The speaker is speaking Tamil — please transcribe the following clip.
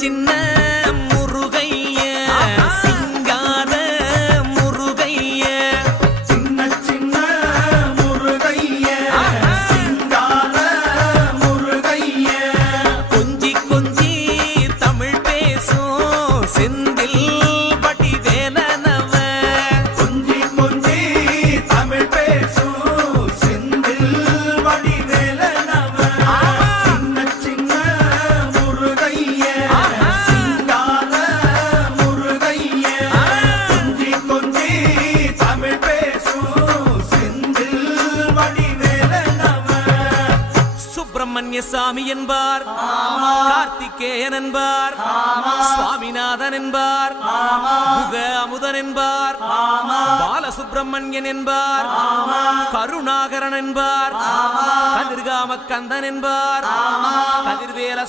சின்ன முருகைய சிங்கார முருகைய சின்ன சின்ன முருகைய சிங்கார முருகைய கொஞ்சி கொஞ்சி தமிழ் பேசும் செந்தில் வடிவேலனவ கொஞ்சி கொஞ்சி தமிழ் பேசும் செந்தில் வடிவேலனவ சின்ன சின்ன முருகைய சிங்கார முருகைய கொஞ்சி கொஞ்சி தமிழ் பேசும் செந்தில் வடிவேலனவ சுப்பிரமணிய சாமி என்பார், கார்த்திகேயன் என்பார், சுவாமிநாதன் என்பார், முக அமுதன் என்பார், பாலசுப்பிரமணியன் என்பார், கருணாகரன் என்பார், கதிர்காம கந்தன் என்பார், கதிர்வேல